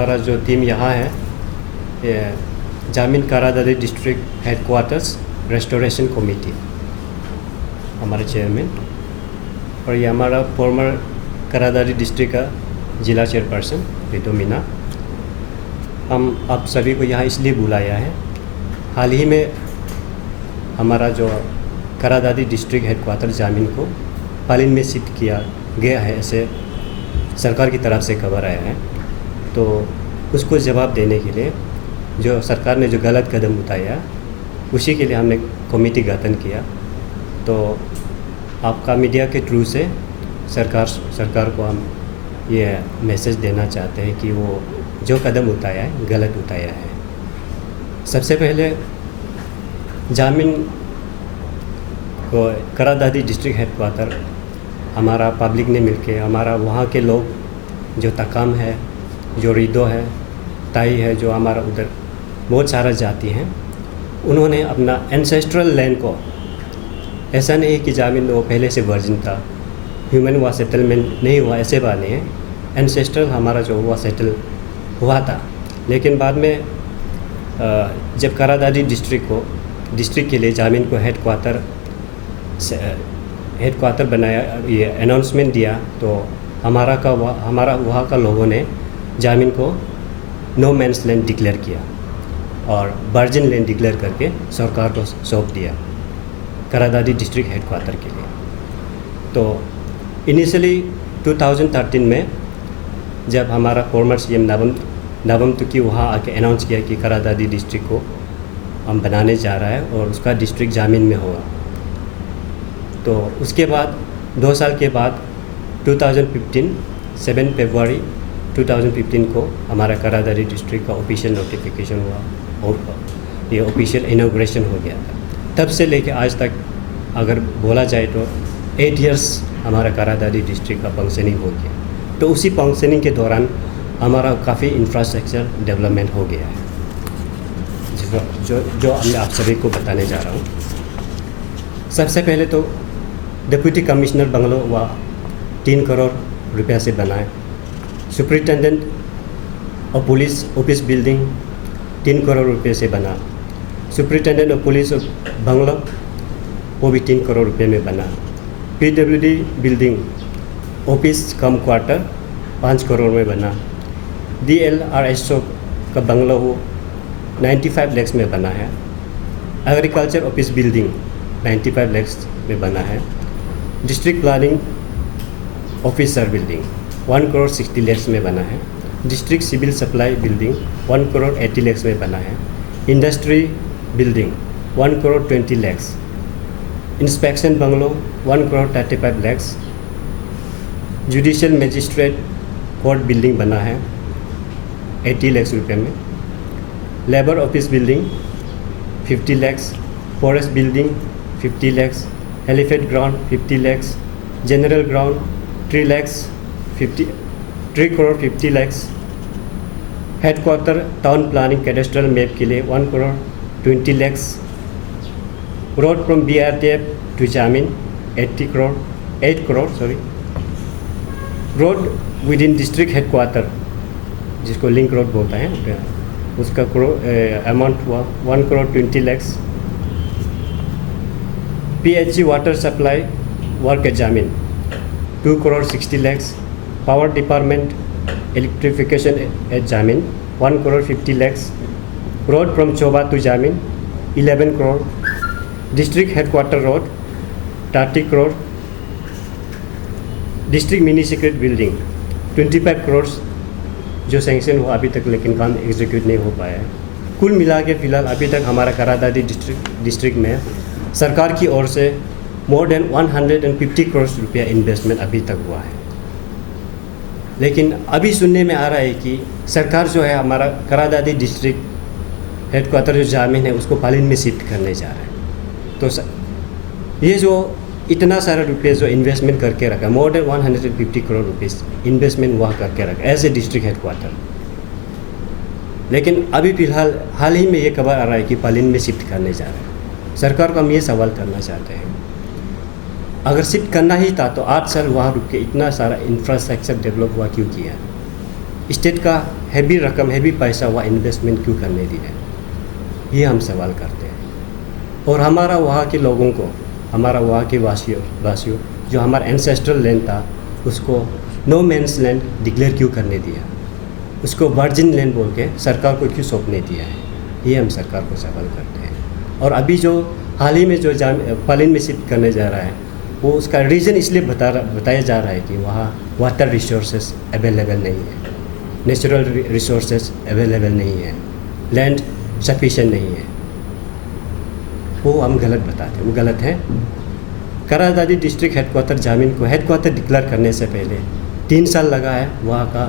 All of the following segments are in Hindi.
हमारा जो टीम यहाँ है, ये जामिन करादादी डिस्ट्रिक्ट हेडक्वार्टर्स रेस्टोरेशन कमेटी, हमारे चेयरमैन, और ये हमारा फॉर्मर करादादी डिस्ट्रिक्ट का जिला चेयरपर्सन रितु मीना। हम आप सभी को यहाँ इसलिए बुलाया है, हाल ही में हमारा जो करादादी डिस्ट्रिक्ट हेडक्वार्टर जामिन को पालिन में शिफ्ट किया गया है, ऐसे सरकार की तरफ से खबर आया है। तो उसको जवाब देने के लिए जो सरकार ने जो गलत कदम उठाया, उसी के लिए हमने कमेटी गठन किया। तो आपका मीडिया के थ्रू से सरकार को हम ये मैसेज देना चाहते हैं कि वो जो कदम उठाया है गलत उठाया है। सबसे पहले जामिन को करादादी डिस्ट्रिक्ट हेडक्वार्टर हमारा पब्लिक ने मिलके, हमारा वहाँ के लोग जो तकाम है, जो रिदो है, ताई है, जो हमारा उधर बहुत सारा जाति हैं, उन्होंने अपना एंसेस्ट्रल लैंड को, ऐसा नहीं कि जामिन वो पहले से वर्जिन था, ह्यूमन हुआ सेटलमेंट नहीं हुआ, ऐसे बात नहीं है। एंसेस्ट्रल हमारा जो हुआ सेटल हुआ था, लेकिन बाद में जब करादादी डिस्ट्रिक्ट के लिए जामिन को हेडक्वार्टर बनाया, ये अनाउंसमेंट दिया, तो हमारा वहाँ का लोगों ने जामिन को नो मैंस लैंड डिक्लेयर किया और वर्जिन लैंड डिक्लेयर करके सरकार को सौंप दिया करादादी डिस्ट्रिक्ट हेडक्वार्टर के लिए। तो इनिशियली 2013 में जब हमारा फॉर्मर सीएम नवम तुकी वहाँ आके अनाउंस किया कि करादादी डिस्ट्रिक्ट को हम बनाने जा रहा है और उसका डिस्ट्रिक्ट जामिन में होगा, तो उसके बाद 2 साल के बाद 2015 7 फरवरी 2015 को हमारा करादादी डिस्ट्रिक्ट का ऑफिशियल नोटिफिकेशन हुआ और ये ऑफिशियल इनॉग्रेशन हो गया था। तब से लेके आज तक अगर बोला जाए तो 8 इयर्स हमारा करादादी डिस्ट्रिक्ट का फंक्शनिंग हो गया। तो उसी फंक्शनिंग के दौरान हमारा काफ़ी इंफ्रास्ट्रक्चर डेवलपमेंट हो गया है, जो मैं आप सभी को बताने जा रहा हूँ। सबसे पहले तो डिप्टी कमिश्नर बंगलो हुआ 3 करोड़ रुपया से बनाए। सुपरिटेंडेंट और पुलिस ऑफिस बिल्डिंग 3 करोड़ रुपये से बना। सुपरिटेंडेंट और पुलिस बंगलो वो भी 3 करोड़ रुपये में बना। PWD बिल्डिंग ऑफिस कम क्वार्टर 5 करोड़ में बना। DLRSO का बंगलो वो 95 लाख में बना है। एग्रीकल्चर ऑफिस बिल्डिंग 95 लाख में बना है। District planning officer building 1 crore 60 lakh में बना है। District civil supply building 1 crore 80 lakh में बना है। Industry building 1 crore 20 lakh. Inspection bungalow 1 crore 35 lakh. Judicial magistrate court building बना है 80 लाख रुपये में। Labour office building 50 lakh. Forest building 50 lakh. Helipad ground 50 lakh. General ground 3 crore 50 lakh. Headquarter town planning cadastral map के लिए 1 crore 20 lakh. Road from BRTF to Jamin 8 crore road within district headquarter, जिसको लिंक रोड बोलता है, उसका अमाउंट हुआ 1 crore 20 lakh. PHG water supply work at Jamin 2 crore 60 lakh. Power department electrification at Jamin 1 crore 50 lakh. Road from Choba to Jamin 11 crore. District headquarter road 30 crore. District mini secretariat building 25 crore जो सैंक्शन हुआ अभी तक, लेकिन काम एग्जीक्यूट नहीं हो पाया है। कुल मिला के फिलहाल अभी तक हमारा करादादी डिस्ट्रिक्ट में सरकार की ओर से मोर देन 150 करोड़ रुपया इन्वेस्टमेंट अभी तक हुआ है। लेकिन अभी सुनने में आ रहा है कि सरकार जो है हमारा करादादी डिस्ट्रिक्ट हेडक्वार्टर जो जामिन है उसको पालिन में शिफ्ट करने जा रहा है। तो ये जो इतना सारा रुपये जो इन्वेस्टमेंट करके रखा, more than 150 crore rupees investment वहाँ करके रखा एज ए डिस्ट्रिक्ट हेडक्वार्टर, लेकिन अभी फिलहाल हाल ही में ये खबर आ रहा है कि पालिन में शिफ्ट करने जा रहा है। सरकार को हम ये सवाल करना चाहते हैं, अगर शिफ्ट करना ही था तो 8 साल वहाँ रुक के इतना सारा इंफ्रास्ट्रक्चर डेवलप हुआ क्यों किया? स्टेट का हैवी रकम, हैवी पैसा वह इन्वेस्टमेंट क्यों करने दिया, ये हम सवाल करते हैं। और हमारा वहाँ के लोगों को, हमारा वहाँ के वासियों जो हमारा एंसेस्ट्रल लैंड था, उसको नो मैंस लैंड डिक्लेयर क्यों करने दिया, उसको वर्जिन लैंड बोल के सरकार को क्यों सौंपने दिया है, ये हम सरकार को सवाल करते हैं। और अभी जो हाल ही में जो पालिन में शिफ्ट करने जा रहा है, वो उसका रीज़न इसलिए बताया जा रहा है कि वहाँ वाटर रिसोर्सेज अवेलेबल नहीं है, नेचुरल रिसोर्सेज अवेलेबल नहीं है, लैंड सफिशिएंट नहीं है। वो हम गलत बताते हैं, वो गलत है। करादादी डिस्ट्रिक्ट हेडक्वार्टर जामीन को हेडक्वार्टर डिक्लेयर करने से पहले 3 साल लगा है वहाँ का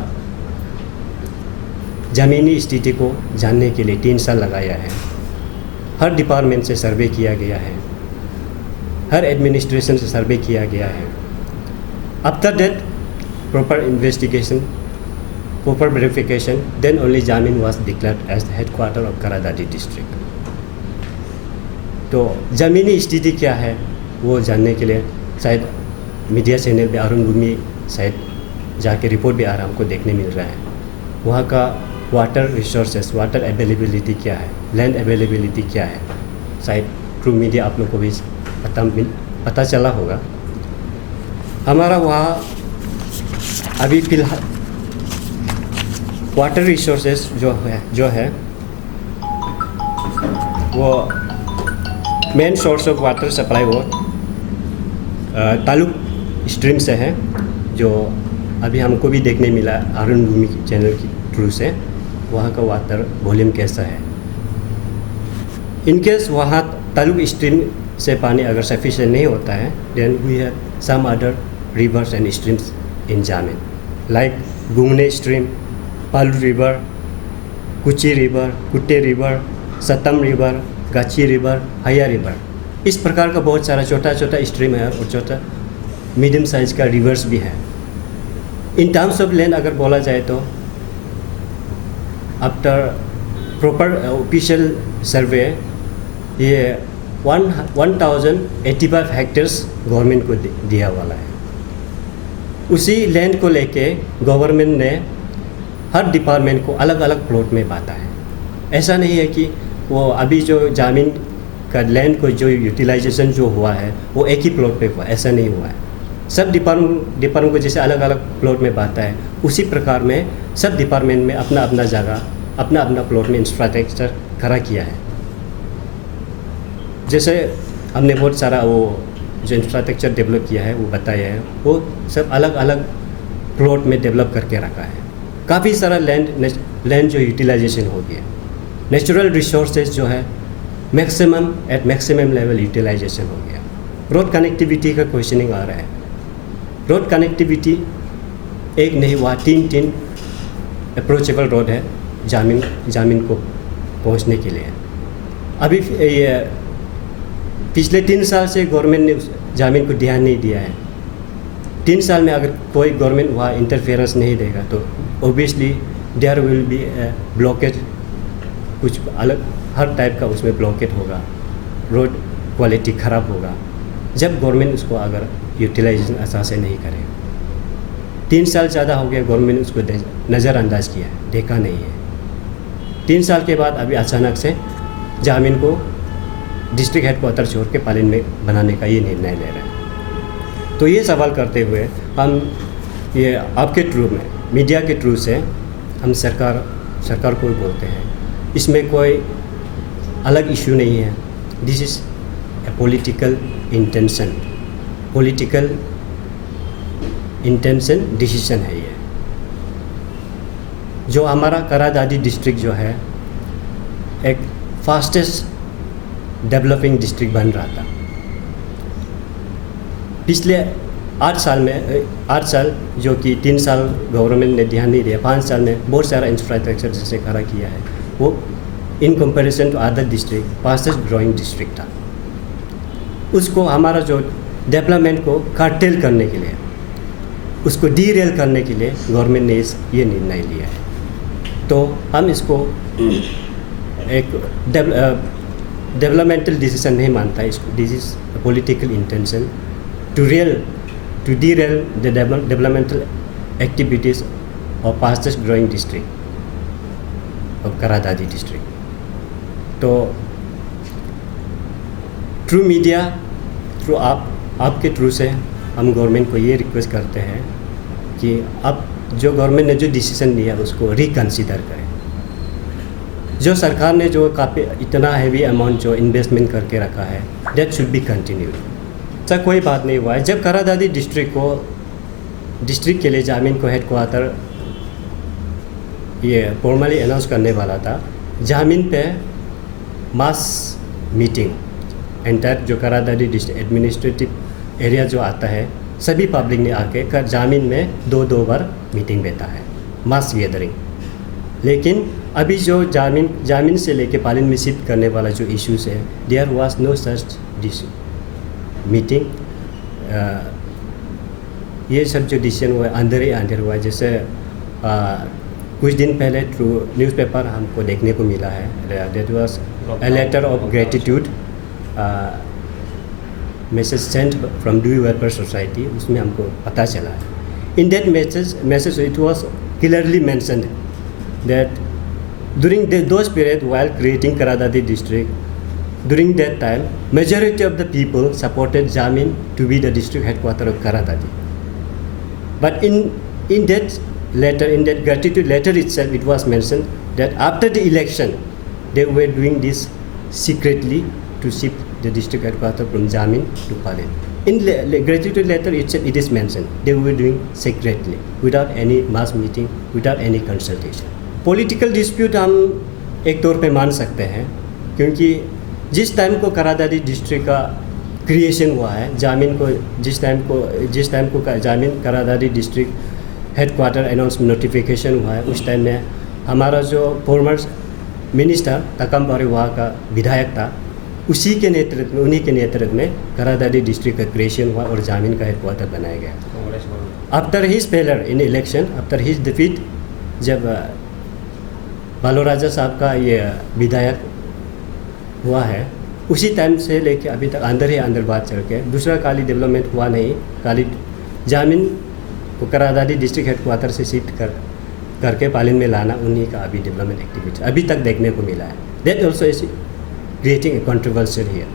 ज़मीनी स्थिति को जानने के लिए 3 साल लगाया है। हर डिपार्टमेंट से सर्वे किया गया है, हर एडमिनिस्ट्रेशन से सर्वे किया गया है। After that proper investigation, proper verification, then only Jamin was declared as the headquarter of Kra Daadi district. तो ज़मीनी स्थिति क्या है वो जानने के लिए शायद मीडिया चैनल पे अरुण भूमि शायद जाके रिपोर्ट भी आ रहा है, हमको देखने मिल रहा है। वहाँ का वाटर रिसोर्सेस, वाटर अवेलेबिलिटी क्या है, लैंड अवेलेबिलिटी क्या है, शायद थ्रू मीडिया आप लोग को भी पता चला होगा। हमारा वहाँ अभी फिलहाल वाटर रिसोर्सेस जो है वो main source of water supply वो तालुक स्ट्रीम से है, जो अभी हमको भी देखने मिला अरुण भूमि चैनल की थ्रू से। वहाँ का वाटर वॉल्यूम कैसा है, इनकेस वहाँ तालुक स्ट्रीम से पानी अगर सफिशिएंट नहीं होता है, then we have some other rivers and streams in Jamin, like Gungne stream, Palu river, Kuchi river, Kutte river, Satam river, Gachi river, Haya river. इस प्रकार का बहुत सारा छोटा छोटा स्ट्रीम है और छोटा मीडियम साइज का रिवर्स भी है। इन टर्म्स ऑफ लैंड अगर बोला जाए तो आफ्टर प्रॉपर ऑफिशियल सर्वे ये 1085 हेक्टेयर्स गवर्नमेंट को दिया वाला है। उसी लैंड को लेके गवर्नमेंट ने हर डिपार्टमेंट को अलग अलग प्लॉट में बांटा है। ऐसा नहीं है कि वो अभी जो ज़मीन का लैंड को जो यूटिलाइजेशन जो हुआ है वो एक ही प्लॉट पे हुआ, ऐसा नहीं हुआ है। सब डिपार्टमेंट को जैसे अलग अलग प्लॉट में बांटा है, उसी प्रकार में सब डिपार्टमेंट में अपना अपना जगह, अपना अपना प्लॉट में इंफ्रास्ट्रक्चर खड़ा किया है। जैसे हमने बहुत सारा वो जो इंफ्रास्ट्रक्चर डेवलप किया है वो बताया है, वो सब अलग अलग प्लॉट में डेवलप करके रखा है। काफ़ी सारा लैंड जो यूटिलाइजेशन हो गया, नेचुरल रिसोर्सेज जो है मैक्सिमम लेवल यूटिलाइजेशन हो गया। रोड कनेक्टिविटी का क्वेश्चनिंग आ रहा है। रोड कनेक्टिविटी एक नहीं हुआ, तीन अप्रोचेबल रोड है जामीन को पहुंचने के लिए। अभी ये पिछले 3 साल से गवर्नमेंट ने जामीन को ध्यान नहीं दिया है। 3 साल में अगर कोई गवर्नमेंट वहाँ इंटरफेरेंस नहीं देगा तो obviously there will be blockage, कुछ अलग हर टाइप का उसमें ब्लॉकेट होगा, रोड क्वालिटी ख़राब होगा जब गवर्नमेंट उसको अगर यूटिलाइजेशन अच्छा से नहीं करेगा। 3 साल ज़्यादा हो गया, गवर्नमेंट ने उसको नज़रअंदाज किया है, देखा नहीं है। 3 साल के बाद अभी अचानक से जामीन को डिस्ट्रिक्ट हेडक्वार्टर छोड़ के पालिन में बनाने का ये निर्णय ले रहे हैं। तो ये सवाल करते हुए हम ये आपके थ्रू में, मीडिया के थ्रू से हम सरकार को भी बोलते हैं, इसमें कोई अलग इशू नहीं है। This is a political intention decision है ये। जो हमारा करादादी डिस्ट्रिक्ट जो है एक फास्टेस्ट डेवलपिंग डिस्ट्रिक्ट बन रहा था। पिछले 8 साल जो कि 3 साल गवर्नमेंट ने ध्यान नहीं दिया, 5 साल में बहुत सारा इंफ्रास्ट्रक्चर जैसे खड़ा किया है, वो in comparison to other district fastest growing district था। उसको हमारा जो डेवलपमेंट को कर्टेल करने के लिए, उसको डीरेल करने के लिए गवर्नमेंट ने ये निर्णय लिया है। तो हम इसको एक डेवलपमेंटल डिसीजन नहीं मानता, इसको this is political intention to derail the developmental activities और fastest growing district of Kra Daadi district. तो थ्रू मीडिया, थ्रू आपके थ्रू से हम गवर्नमेंट को ये रिक्वेस्ट करते हैं कि अब जो गवर्नमेंट ने जो डिसीजन लिया उसको रिकन्सिडर करें। जो सरकार ने जो काफ़ी इतना हैवी अमाउंट जो इन्वेस्टमेंट करके रखा है, दैट शुड बी कंटिन्यूड। अच्छा, कोई बात नहीं हुआ है। जब करादादी डिस्ट्रिक्ट के लिए जामीन को हेडक्वार्टर ये फॉर्मली अनाउंस करने वाला था, जामीन पे मास मीटिंग एंटायर जो करादादी डिस्ट्रिक्ट एडमिनिस्ट्रेटिव एरिया जो आता है, सभी पब्लिक ने आके जामीन में दो बार मीटिंग देता है, मास गैदरिंग। लेकिन अभी जो जामीन से लेके पालिन में शिफ्ट करने वाला जो इश्यूज है, there was no such meeting. ये सब जो डिसीजन हुआ है अंदर ही अंदर हुआ है। जैसे कुछ दिन पहले थ्रू न्यूज़पेपर हमको देखने को मिला है, that was a letter of gratitude message sent from do welfare society, उसमें हमको पता चला है। In that message it was clearly mentioned that during those period while creating Karadadi district, during that time majority of the people supported Jamin to be the district headquarter of Karadadi. But in that letter, in that gratitude letter itself, it was mentioned that after the election they were doing this secretly to shift the district headquarter from Jamin to Palin. In gratitude letter itself it is mentioned they were doing secretly without any mass meeting, without any consultation. Political dispute हम एक तौर पे मान सकते हैं, क्योंकि जिस टाइम को करादादी डिस्ट्रिक्ट का क्रिएशन हुआ है, जामीन को जिस टाइम को जामीन करादादी डिस्ट्रिक्ट हेडक्वार्टर अनाउंसमेंट नोटिफिकेशन हुआ है, उस टाइम में हमारा जो फॉर्मर मिनिस्टर तकम पारे वहाँ का विधायक था, उन्हीं के नेतृत्व में करादादी डिस्ट्रिक्ट का क्रिएशन हुआ और जामीन का हेडक्वार्टर बनाया गया। आफ्टर हिज फेलर इन इलेक्शन, आफ्टर हिज डिफीट, जब बालो राजा साहब का ये विधायक हुआ है, उसी टाइम से लेके अभी तक अंदर ही अंदर बात चल के दूसरा काली डेवलपमेंट हुआ नहीं। काली जामीन को करादादी डिस्ट्रिक्ट हेडक्वार्टर से शिफ्ट करके पालिन में लाना, उन्हीं का अभी डेवलपमेंट एक्टिविटी अभी तक देखने को मिला है। That also is creating a controversial here.